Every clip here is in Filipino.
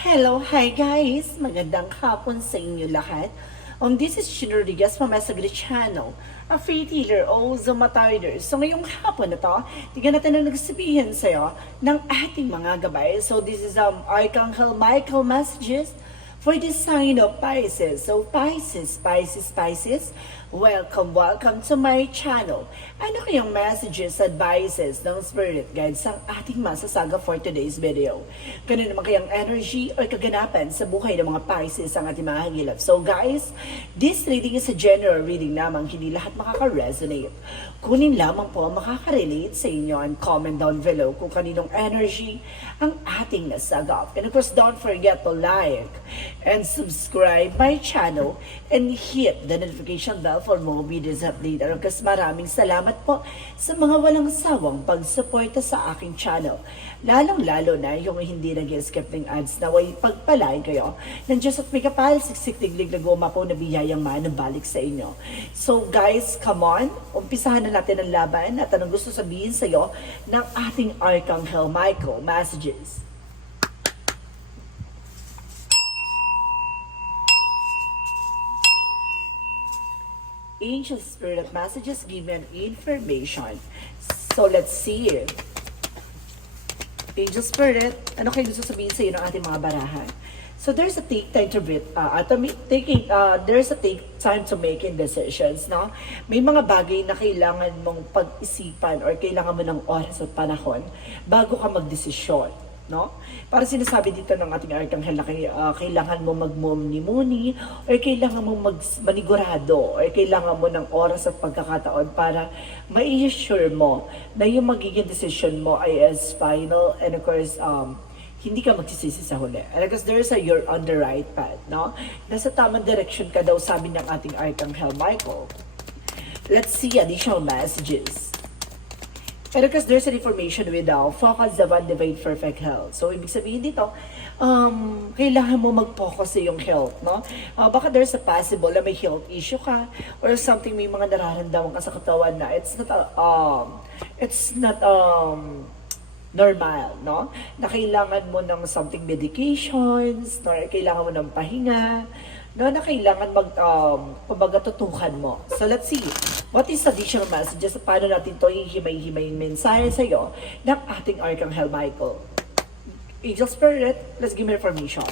Hello, hi guys! Magandang hapon sa inyo lahat. This is Shin Rodriguez from Mesagri Channel, a free healer o Zomatider. So ngayong hapon na to, tignan natin ang nagsasabihin sa'yo ng ating mga gabay. So this is Archangel Michael messages for the sign of Pisces. So Pisces, welcome to my channel. Ano kayang messages, advices ng spirit guides ang ating masasaga for today's video? Kano naman kayang energy or kaganapan sa buhay ng mga Pisces ang ating mga hagilap? So guys, this reading is a general reading lamang, hindi lahat makaka-resonate. Kunin lamang po ang makaka-relate sa inyo and comment down below kung kaninong energy ang ating nasagap. And of course, don't forget to like and subscribe my channel and hit the notification bell for more videos update. And of course, maraming salamat po sa mga walang sawang pagsuporta sa aking channel. Lalong-lalo na yung hindi nag-skip ng ads na way pagpalain kayo ng Diyos at may kapal, siksik, tiglig na goma po na biyayang manabalik sa inyo. So guys, come on, umpisahan na natin ang laban at anong gusto sabihin sa iyo ng ating Archangel Michael messages. Angel Spirit messages give me an information. So let's see. Angel Spirit, ano kayo gusto sabihin sa iyo ng ating mga barahan? So there's a take time to take time to making decisions, no? May mga bagay na kailangan mong pag-isipan or kailangan mo ng oras at panahon bago ka magdesisyon, no? Para sinasabi dito ng ating Archangel na kailangan mo magmumni-muni or kailangan mo manigurado or kailangan mo ng oras at pagkakataon para ma-assure mo na yung magiging decision mo ay as final and of course, hindi ka magsisisi sa huli. And because you're on the right path, no? Nasa tamang direction ka daw, sabi ng ating Archangel Michael. Let's see additional messages. And because there's an information with focus the one divine perfect health. So, ibig sabihin dito, kailangan mo mag-focus sa iyong health, no? Baka there's a possible na may health issue ka or something, may mga nararamdaman ka sa katawan na it's not normal, no? Na kailangan mo ng something medications, no? Kailangan mo ng pahinga, no? Na kailangan pabagatutukan mo. So let's see, what is additional messages? Paano natin to hihimay-himay yung mensahe sa iyo ng ating Archangel Michael? Angel Spirit, let's give me information.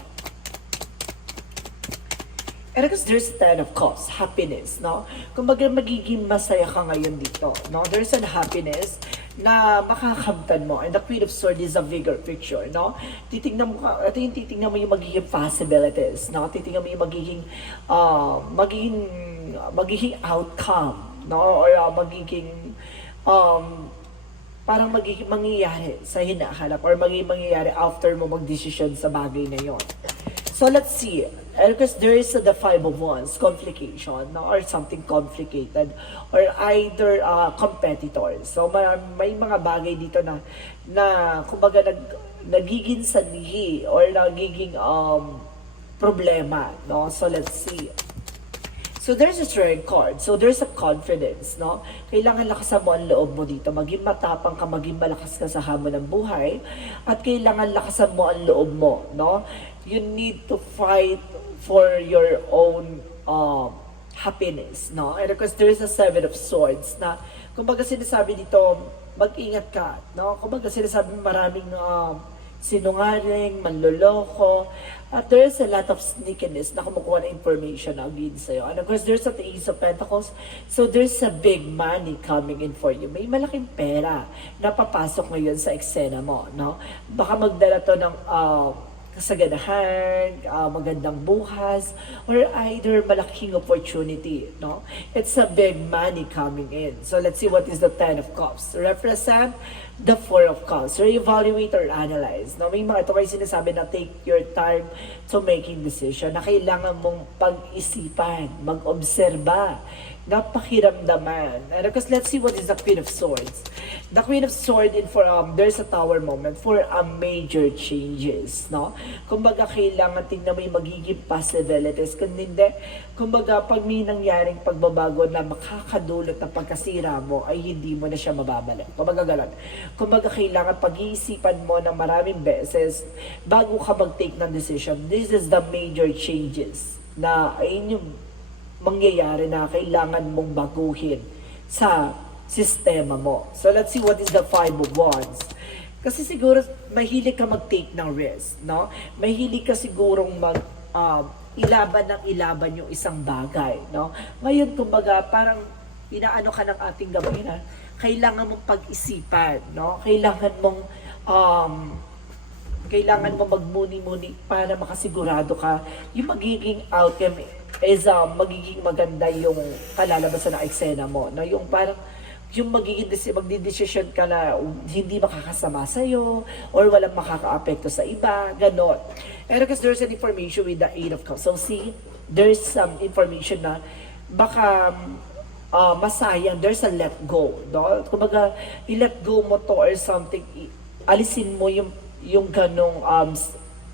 And because there's a Ten of Cups, happiness, no? Kumbaga magiging masaya ka ngayon dito, no? There's an happiness na makakamtan mo. And the Queen of Swords is a bigger picture, no? Titingnan mo yung magiging possibilities, no? Titingnan mo yung magiging outcome, no? Or parang magiging mangyayari sa hinahanap or magiging mangyayari after mo mag-decision sa bagay na yon. So let's see. Because there is the Five of Wands, complication, no? Or something complicated, or either competitors. So may mga bagay dito na kumbaga nagiging sanhi or nagiging problema, no? So let's see. So there's a strength card. So there's a confidence, no? Kailangan lakasan mo ang loob mo dito. Maging matapang ka, maging malakas ka sa hamon ng buhay. At kailangan lakasan mo ang loob mo, no? You need to fight for your own happiness, no? And of course, there's a Seven of Swords na, kumbaga sinasabi dito, mag-ingat ka, no? Kumbaga sinasabi maraming sinungaling, manloloko, at there's a lot of sneakiness na kumukuha ng information against sa'yo. And of course, there's the Ace of Pentacles, so there's a big money coming in for you. May malaking pera na papasok ngayon sa eksena mo, no? Baka magdala to ng kasaganahan, magandang bukas, or either malaking opportunity, no? It's a big money coming in. So let's see what is the Ten of Cups. Represent the Four of Cups. Re-evaluate or analyze. No? May mga ito kayo sinasabi na take your time to making decision, na kailangan mong pag-isipan, mag-obserba, napakiramdaman. And of course, let's see what is the Queen of Swords. The Queen of Swords, there's a tower moment for a major changes, no? Kumbaga, kailangan tingnan mo yung magiging possibilities. Kung hindi, kumbaga, pag may nangyaring pagbabago na makakadulot na pagkasira mo, ay hindi mo na siya mababalik. Kumbaga, ganon. Kumbaga, kailangan pag-iisipan mo ng maraming beses bago ka mag-take ng decision. This is the major changes na ayun yung mangyayari na kailangan mong baguhin sa sistema mo. So let's see what is the Five of Wands. Kasi siguro mahilig ka mag-take ng risk, no? Mahilig ka sigurong ilaban yung isang bagay, no? Ngayon, kumbaga, parang inaano ka ng ating gabay na kailangan mong pag-isipan, no? Kailangan mo magmuni-muni para makasigurado ka yung magiging outcome is magiging maganda yung kalalabasan ng eksena mo, no? Yung parang yung magdidesisyon ka na hindi makakasama sa'yo or walang makaka-apekto sa iba, ganon. And because there's an information with the Eight of Cups. So see, there's some information na baka masayang, there's a let go, no? Kumbaga, i-let go mo to or something, alisin mo yung ganong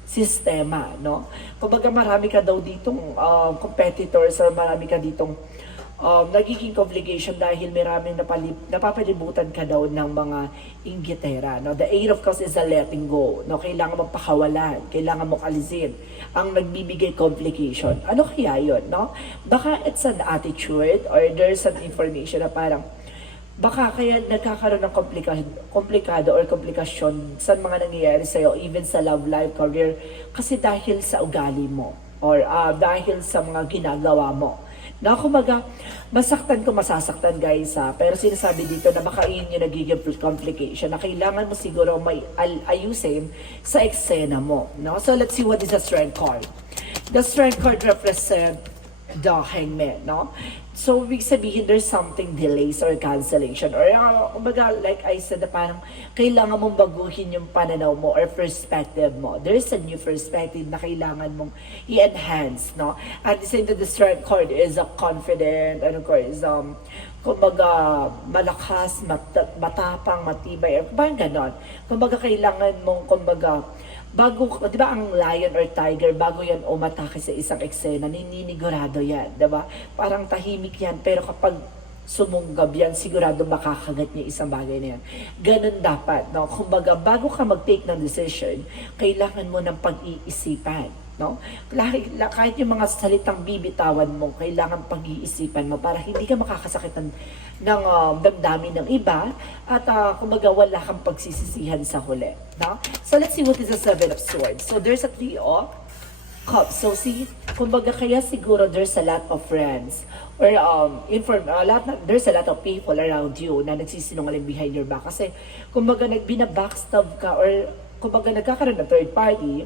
sistema, no? Kumbaga, marami ka daw ditong competitors or marami ka ditong nagiging complication dahil maraming napapalibutan ka daw ng mga inggitera, no? The Eight of Cups is a letting go, no? Kailangan mong pakawalan, kailangan mong alisin ang nagbibigay complication. Ano kaya yun, no? Baka it's an attitude or there's an information na parang baka kaya nagkakaroon ng komplikado or komplikasyon sa mga nangyayari sa'yo, even sa love life, career, kasi dahil sa ugali mo or dahil sa mga ginagawa mo. Na kumaga, masaktan ko masasaktan guys ha, pero sinasabi dito na baka yun yung nagiging complication na kailangan mo siguro may ayusin sa eksena mo, no? So let's see what is the Strength card. The Strength card represent the Hangman, no? So, ibig sabihin, there's something delays or cancellation. Or, kumbaga, like I said, na parang kailangan mong baguhin yung pananaw mo or perspective mo. There's a new perspective na kailangan mong i-enhance, no? At the same time, the Strength card is a confident, and of course, kumbaga, malakas, matapang, matibay, parang ganon. Kumbaga, kailangan mong, kumbaga, bago, di ba ang lion or tiger, bago yan umatake sa isang eksena, nininigurado yan, di ba? Parang tahimik yan, pero kapag sumunggab yan, sigurado makakagat niya isang bagay na yan. Ganun dapat, no? Kumbaga, bago ka mag-take ng decision, kailangan mo ng pag-iisipan, no? Kahit yung mga salitang bibitawan mo, kailangan pag-iisipan mo para hindi ka makakasakit ng damdamin ng iba at kumbaga wala kang pagsisisihan sa huli, no? So let's see what is the Seven of Swords. So there's a Three of Cups. So see, kumbaga kaya siguro there's a lot of friends or there's a lot of people around you na nagsisinungaling behind your back kasi kumbaga backstab ka or kumbaga nagkakaroon ng third party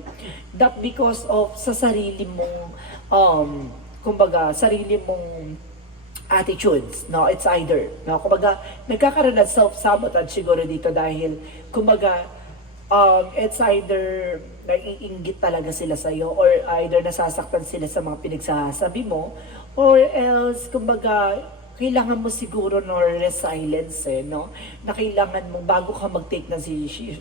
that because of sa sarili mong kumbaga sarili mong attitudes, no? It's either, no? Kumbaga nagkakaroon ng self-sabotage siguro dito dahil kumbaga it's either naiinggit talaga sila sa'yo or either nasasaktan sila sa mga pinagsasabi mo or else kumbaga kailangan mo siguro no resilience, no? Na kailangan mo bago ka mag-take ng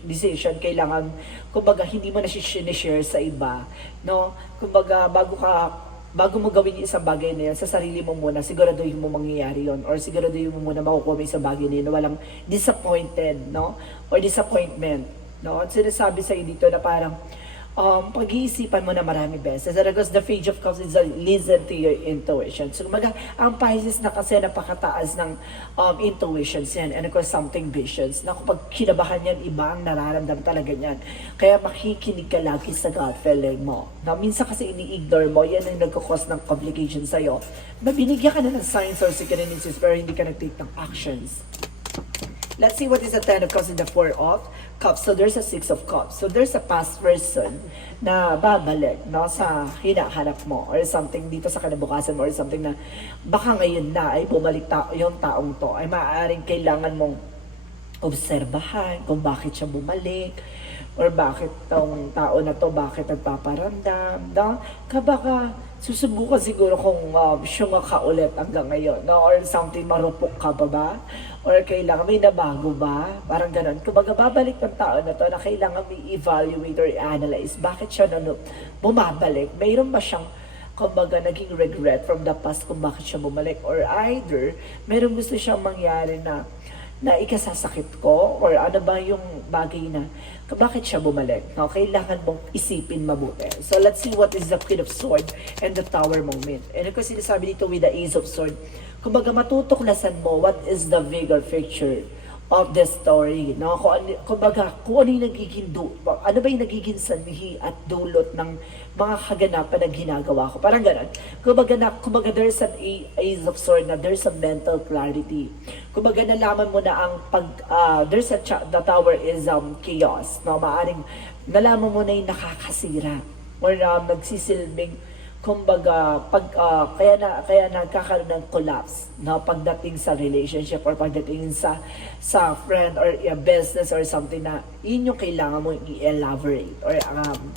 decision, kailangan kumbaga hindi mo na share sa iba, no? Kumbaga bago mo gawin yung isang bagay na yan, sa sarili mo muna, siguraduhin mo mangyayari yon or siguraduhin mo muna makukuha mo isang bagay na yun na walang disappointed, no? Or disappointment, no? At sinasabi sa'yo dito na parang pag-iisipan mo na marami beses. Because the Page of Cups is listen to your intuition. So, ang Pisces na kasi napakataas ng intuitions yan. And of course, something visions. Na kapag kinabahan yan, iba ang nararamdaman talaga yan. Kaya makikinig ka lagi sa gut feeling mo. Na minsan kasi ini-ignore mo, yan ang nagkakos ng complication sa'yo. Mabinigyan ka na ng signs or synchronicities pero hindi ka nag-take ng actions. Let's see what is the Ten of Cups and the Four of Cups. So there's a Six of Cups. So there's a past person na babalik, no, sa hinahanap mo or something dito sa kinabukasan mo or something na baka ngayon na ay bumalik yung taong to ay maaaring kailangan mong obserbahan kung bakit siya bumalik or bakit tong tao na to bakit nagpaparamdam, no? Baka susubukan siguro kung siya makaulit hanggang ngayon, no? Or something, marupok ka pa ba? Or kailangan may nabago ba? Parang ganun. Kumbaga babalik ng tao na to na kailangan may evaluate or analyze bakit siya bumabalik. Mayroon ba siyang kumbaga naging regret from the past kung bakit siya bumalik or either mayroon gusto siyang mangyari na na ikasasakit ko? Or ano ba yung bagay na bakit siya bumalik? No? Kailangan mong isipin mabuti. So let's see what is the Queen of Swords and the Tower moment. And ako sinasabi dito with the Ace of Swords, kumbaga matutuklasan mo what is the bigger picture of the story, no? Kumbaga, kung ano yung ano ba yung nagiging sanhi at dulot ng mga kaganapan na ginagawa ko. Parang ganun. Kumbaga there's an Ace of Swords na there's a mental clarity. Kumbaga, nalaman mo na ang the tower is chaos, no? Maaring nalaman mo na yung nakakasira or nagsisilbing kumbaga kaya nagkakaroon ng collapse na pagdating sa relationship or pagdating sa friend or business or something na yun yung kailangan mo i-elaborate or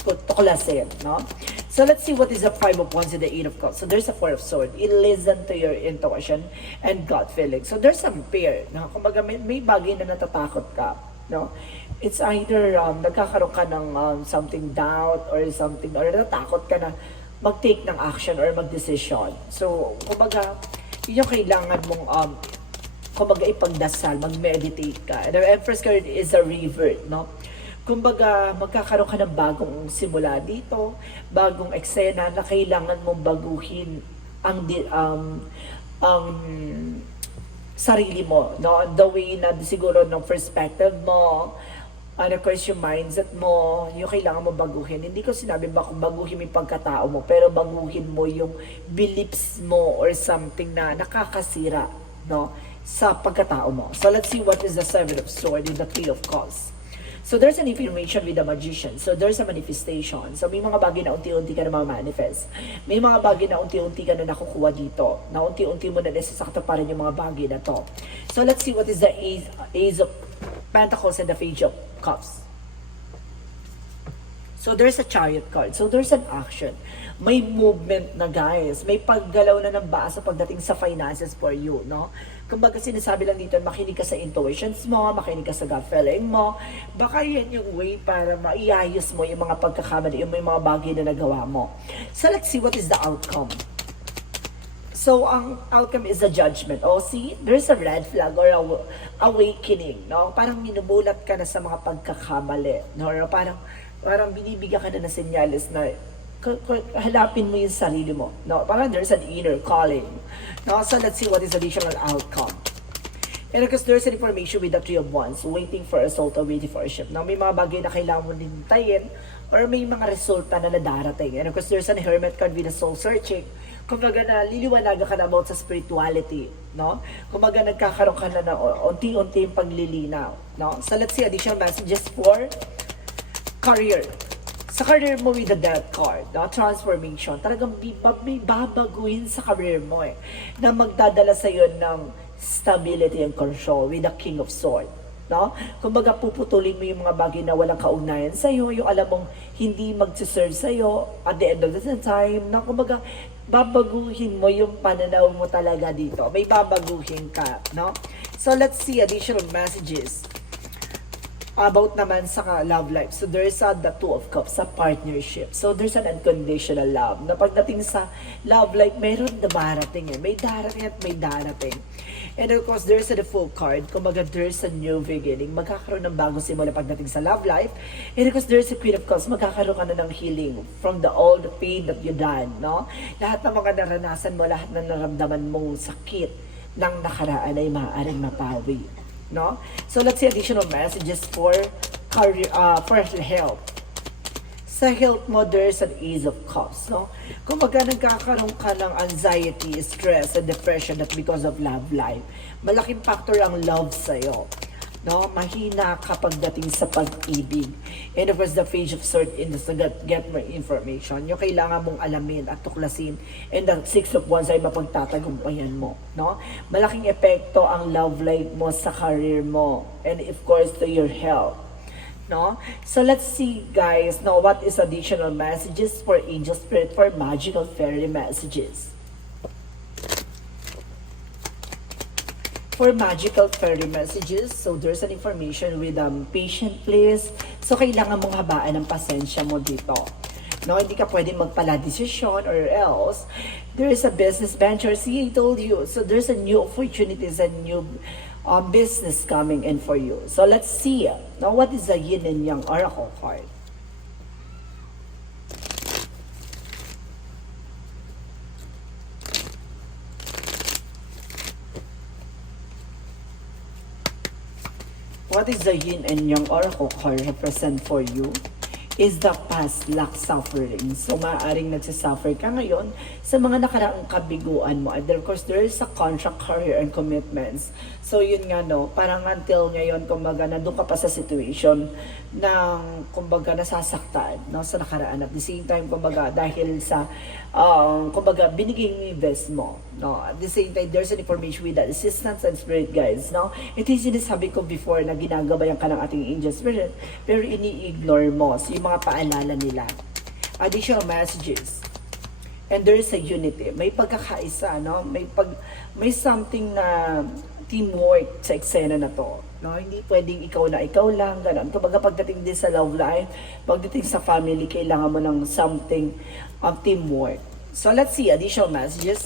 tuklasin, no? So let's see what is the Five of Wands and the Eight of Cups. So there's a Four of Swords. Listen to your intuition and gut feeling. So there's some fear, no? Kumbaga may bagay na natatakot ka, no? It's either nagkakaroon ka ng something doubt or something or natatakot ka na mag-take ng action or mag-decision. So, kumbaga, yun yung kailangan mong, kumbaga, ipagdasal, mag-meditate ka. And the Empress card is a revert, no? Kumbaga, magkakaroon ka ng bagong simula dito, bagong eksena na kailangan mong baguhin ang sarili mo, no? The way na siguro ng perspective mo, and of course, yung mindset mo, yung kailangan mo baguhin. Hindi ko sinabi ba kung baguhin mo yung pagkatao mo, pero baguhin mo yung beliefs mo or something na nakakasira, no, sa pagkatao mo. So let's see what is the Seven of Swords and the Three of Cups. So there's an information with the Magician. So there's a manifestation. So may mga bagay na unti-unti ka na ma-manifest. May mga bagay na unti-unti ka na nakukuha dito. Na unti-unti mo na nasasakta pa rin yung mga bagay na to. So let's see what is the Ace of Pentacles and the Page of Cups. So there's a Chariot card. So there's an action. May movement na, guys. May paggalaw na ng baas sa pagdating sa finances for you, no? Kumbaga sinasabi lang dito, makinig ka sa intuitions mo, makinig ka sa gut feeling mo. Baka yan yung way para maiayos mo yung mga pagkakamali, yung mga bagay na nagawa mo. So let's see what is the outcome. So, ang outcome is a judgment. Oh, see, there's a red flag or awakening, no? Parang minumulat ka na sa mga pagkakamali, no? Parang binibigyan ka na ng senyales na halapin mo yung sarili mo, no? Parang there's an inner calling, no? So, let's see what is additional outcome. And because there's an information with the Three of Wands, waiting for a result or waiting for a ship. Now, may mga bagay na kailangan mo hintayin or may mga resulta na nadarating. And of course, there's an Hermit card with a soul searching. Kumbaga na liliwanaga ka na about sa spirituality, no? Kumbaga nagkakaroon ka na unti-unti yung paglilinaw, no? So let's see additional messages for career. Sa career mo with the Death card, no? Transformation. Talagang may babaguhin sa career mo na magdadala sa iyo ng stability and control with the King of Swords. No? Kumbaga puputulin mo yung mga bagay na walang kaugnayan sa iyo, yung alam mong hindi magsiserve sa iyo at the end of the time, no? Kumbaga babaguhin mo yung pananaw mo talaga dito. May babaguhin ka, no? So let's see additional messages about naman sa love life. So there's the Two of Cups sa partnership. So there's an unconditional love. Na pagdating sa love life, mayroon na darating may darating at may darating. And of course, there's the Fool card. Kumbaga, there's a new beginning. Magkakaroon ng bagong simula pagdating sa love life. And of course, there's a Queen of Cups. Magkakaroon ka na ng healing from the old pain that you done, no? Lahat ng mga naranasan mo, lahat ng naramdaman mong sakit ng nakaraan ay maaaring mapawi, no? So let's see additional messages for career, for health. Sa health mo, there's an Ace of Cups, no? Kumbaga nagkakaroon ka ng anxiety, stress, and depression that because of love life. Malaking factor ang love sa'yo, no? Mahina kapag dating sa pag-ibig. And of course, the Page of Swords in the get more information. Yung kailangan mong alamin at tuklasin. And the Six of Wands ay mapagtatagumpayan mo, no? Malaking epekto ang love life mo sa career mo. And of course, to your health, no? So let's see, guys, now what is additional messages for angel spirit for magical fairy messages. For magical fairy messages, so there's an information with patient please. So kailangan mong habaan ang pasensya mo dito. No, hindi ka pwedeng magpala desisyon or else there is a business venture. See, I told you. So there's a new opportunities and new business coming in for you. So let's see. Now, what is the yin and yang oracle card? What is the yin and yang oracle card represent for you? Is the past lack suffering. So, maaaring nagsasuffer ka ngayon sa mga nakaraang kabiguan mo. And of course, there is a contract, career, and commitments. So, yun nga, no, parang until ngayon, kumbaga, nandun ka pa sa situation ng, kumbaga, nasasaktan, no, sa nakaraan. At the same time, kumbaga, dahil sa, kumbaga, binigay yung invest mo, no. At the same time, there's an information with the assistance and spirit guides, no. Ito yung sinasabi ko before na ginagabayan ka ng ating angel spirit, pero ini-ignore mo. So, yung mga paalala nila. Additional messages. And there is a unity. May pagkakaisa, no? May something na teamwork sa eksena na to. No? Hindi pwedeng ikaw na ikaw lang, gano'n. Kumbaga pagdating din sa love life, pagdating sa family, kailangan mo ng something of teamwork. So let's see additional messages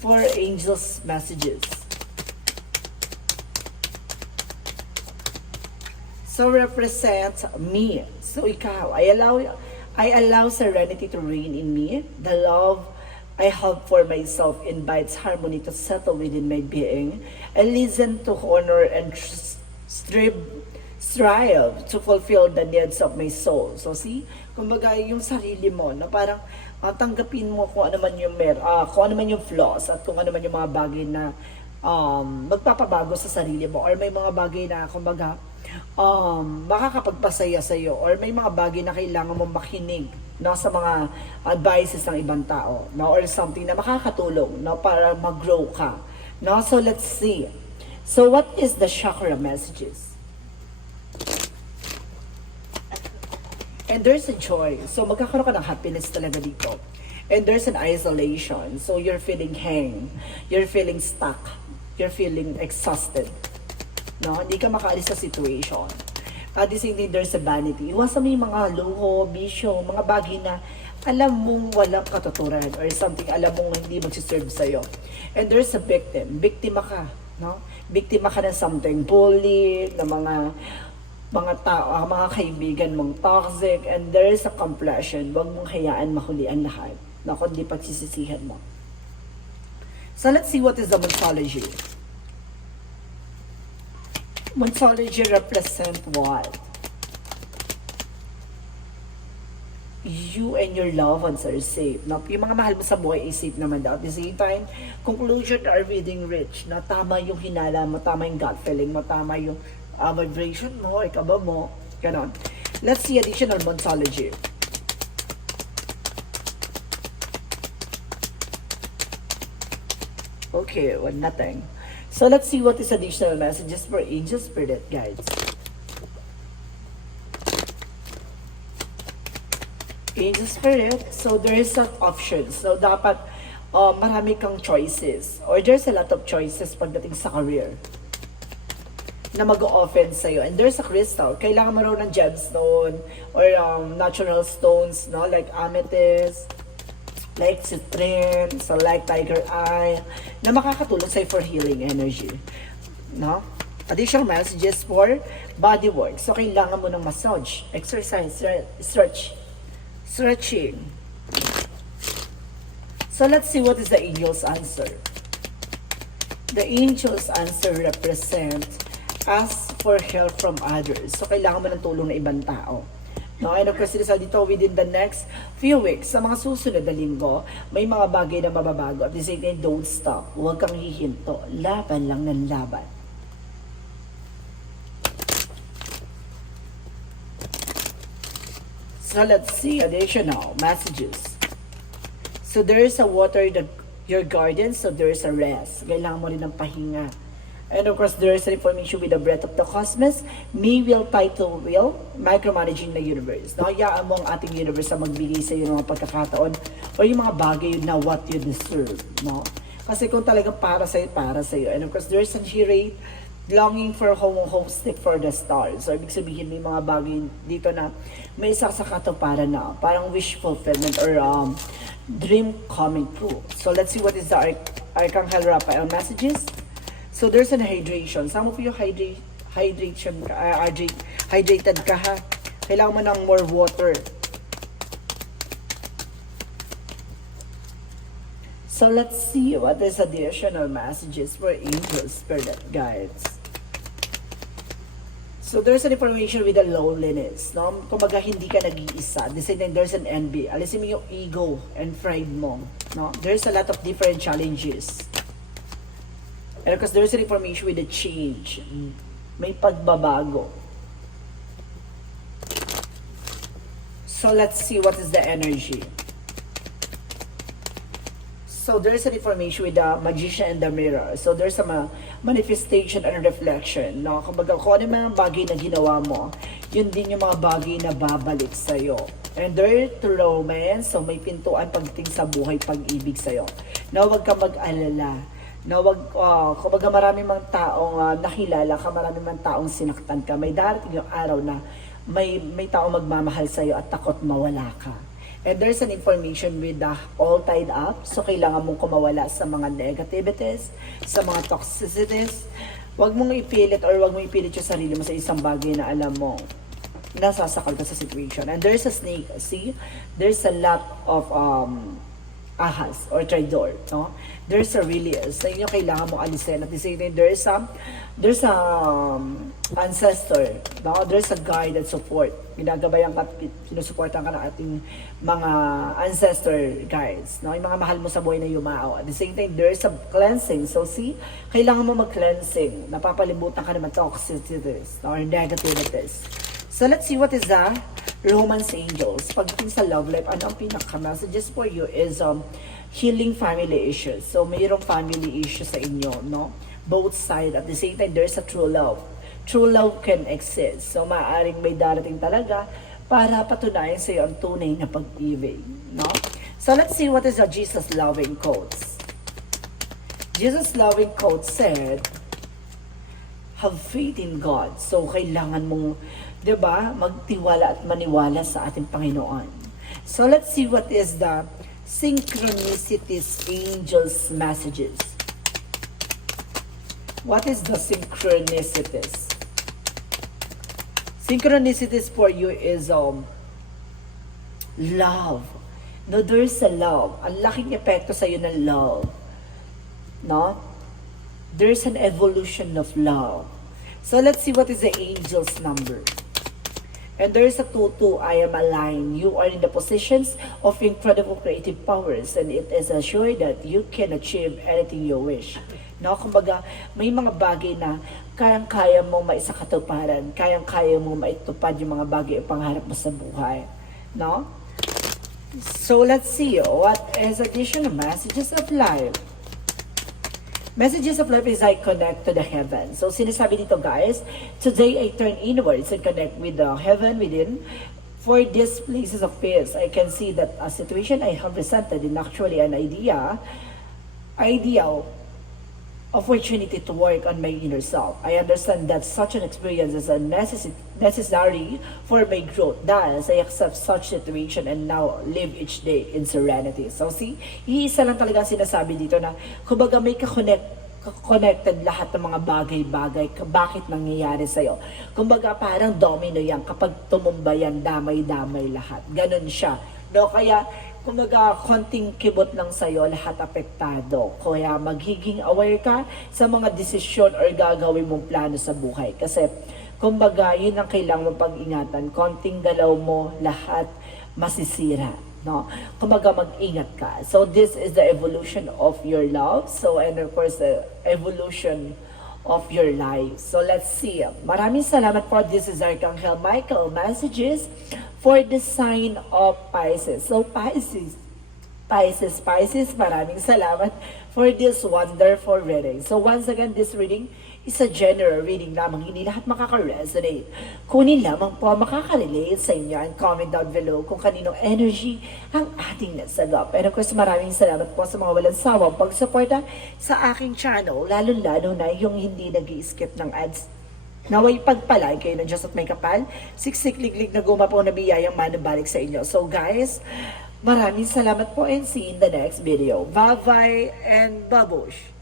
for angels messages. So represent me. So ikaw, I allow serenity to reign in me. The love I have for myself invites harmony to settle within my being. I listen to honor and strive to fulfill the needs of my soul. So see, kumbaga yung sarili mo, na parang tanggapin mo kung ano man yung kung ano man yung flaws at kung ano man yung mga bagay na magpapabago sa sarili mo, or may mga bagay na kumbaga makakapagpasaya sa iyo, or may mga bagay na kailangan mo makinig, no, sa mga advices ng ibang tao, no, or something na makakatulong, no, para mag-grow ka, no. So let's see. So what is the chakra messages? And there's a joy. So magkakaroon ka ng happiness talaga dito. And there's an isolation. So you're feeling you're feeling stuck, you're feeling exhausted. No, hindi ka makaalis sa situation. At the same time, there's a vanity. Iwasan mo yung mga luho, bisyo, mga bagay na alam mong walang katuturan, or something alam mong hindi magsiserve sa'yo. And there's a victim. Biktima ka, no? Biktima ka ng something, bully, ng mga tao, mga kaibigan mong toxic, and there is a completion. Huwag mong hayaan mahuli ang lahat, na kundi pagsisisihan mo. So let's see what is the Monsology. Monsology represent what? You and your loved ones are safe. No? Yung mga mahal mo sa buhay ay safe naman daw. At the same time, conclusion are reading rich. Na tama yung hinala mo, tama yung gut feeling mo, tama yung vibration mo, ikaba mo, ganon. Let's see additional Monsology. Okay, well, nothing. So let's see what is additional messages for angel spirit guides. Angel spirit, so there is some options. So dapat marami kang choices, or there's a lot of choices pagdating sa career na mag-o-offend sa'yo. And there's a crystal. Kailangan mo raw ng gemstone or natural stones, no? Like amethyst, like citrine, so like tiger eye, na makakatulong sa'yo for healing energy. No? Additional messages for body work. So, kailangan mo ng massage, exercise, stretching. So, let's see what is the angel's answer. The angel's answer represent ask for help from others. So, kailangan mo ng tulong ng ibang tao. No, and of course, dito within the next few weeks, sa mga susunod na linggo, may mga bagay na mababago. At the same time, don't stop. Huwag kang hihinto. Laban lang ng laban. So let's see additional messages. So there is a water your garden, so there is a rest. Kailangan mo rin ng pahinga. And of course, there is information with the breath of the cosmos. May will, title will, micromanaging the universe. Hayaan mo ang ating universe na magbigay sa iyo ng mga pagkakataon o yung mga bagay na what you deserve. No? Kasi kung talagang para sa iyo. And of course, there is a rate longing for home stick for the stars. So, ibig sabihin may mga bagay dito na may isa sa katuparan na parang wish fulfillment or dream coming true. So, let's see what is the Archangel Raphael messages. So there's an hydration. Some of you hydrated ka ha. Kailangan mo ng more water. So let's see what is additional messages for angels, spirit guides. So there's an information with the loneliness, no? Kumbaga hindi ka nag-iisa. There's an envy. Alisin mo yung ego and pride mo, no? There's a lot of different challenges. And because there's an information with the change. May pagbabago. So let's see what is the energy. So there's an information with the magician and the mirror. So there's a manifestation and reflection. No? Kumbaga, kung ano yung mga bagay na ginawa mo, yun din yung mga bagay na babalik sa'yo. And there to romance, so may pintuan pagdating sa buhay, pag-ibig sa'yo. Na huwag ka mag-alala. Na huwag, kumbaga marami mang taong nakilala ka, marami mang taong sinaktan ka. May darating yung araw na may taong magmamahal sa'yo at takot mawala ka. And there's an information with the all tied up. So, kailangan mong kumawala sa mga negativities, sa mga toxicities. Huwag mong ipilit or huwag mong ipilit yung sarili mo sa isang bagay na alam mo nasasakal ka sa situation. And there's a snake. See? There's a lot of ahas or traitor. No? There's a release. Sa inyo, kailangan mong alisin. At the same time, there's a ancestor. No? There's a guide and support. Ginagabayan ka, sinusuportan ka ng ating mga ancestor guides. No? Yung mga mahal mo sa buhay na yumao. At the same time, there's a cleansing. So see, kailangan mo mag-cleansing. Napapalibutan ka naman toxicities or negativities. So let's see what is the romance angels. Pagdating sa love life, ano ang pinaka-messages for you is healing family issues. So mayroong family issues sa inyo, no? Both sides. At the same time, there's a true love. True love can exist. So, maaaring may darating talaga para patunayan sa iyo ang tunay na pag-ibig. No? So, let's see what is the Jesus loving quotes. Jesus loving quote said, have faith in God. So, kailangan mong, di ba, magtiwala at maniwala sa ating Panginoon. So, let's see what is the synchronicities angels messages. What is the synchronicities? Synchronicities for you is love. No, there's a love. Ang laking epekto sa iyo ng love. No? There's an evolution of love. So let's see what is the angel's number. And there's a 2-2, I am aligned. You are in the positions of incredible creative powers and it is assured that you can achieve anything you wish. No, kumbaga, may mga bagay na kayang-kaya mong maisakatuparan, kayang-kaya mong maitupad yung mga bagay ang pangarap mo sa buhay. No? So, let's see what is additional messages of life. Messages of life is I connect to the heaven. So, sinasabi dito guys, today I turn inwards and connect with the heaven within. For these places of peace, I can see that a situation I have presented is actually an ideal opportunity to work on my inner self. I understand that such an experience is a necessary for my growth. Thus, I accept such situation and now live each day in serenity. So see, iisa lang talaga sinasabi dito na kumbaga may connected lahat ng mga bagay-bagay, bakit nangyayari sa'yo. Kumbaga parang domino yan, kapag tumumba yan, damay-damay lahat. Ganon siya. No, kaya kumbaga, konting kibot lang sa'yo, lahat apektado. Kaya magiging aware ka sa mga desisyon or gagawin mong plano sa buhay. Kasi, kumbaga, yun ang kailangan mong pag-ingatan. Konting galaw mo, lahat masisira. No? Kumbaga, mag-ingat ka. So, this is the evolution of your love. So, and of course, the evolution of your life. So, let's see. Maraming salamat po. This is Archangel Michael. Messages for the sign of Pisces. So, Pisces, maraming salamat for this wonderful reading. So, once again, this reading is a general reading lamang. Hindi lahat makaka-resonate. Kunin lamang po makaka-relate sa inyo and comment down below kung kaninong energy ang ating nasagap. And of course, maraming salamat po sa mga walang sawang pagsuporta sa aking channel, lalo-lalo na yung hindi nag-i-skip ng ads. Naway pagpalay kayo ng Diyos at may kapal, siksik-liglig na gumapaw na biyayang manabalik sa inyo. So guys, maraming salamat po and see you in the next video. Bye-bye and babush!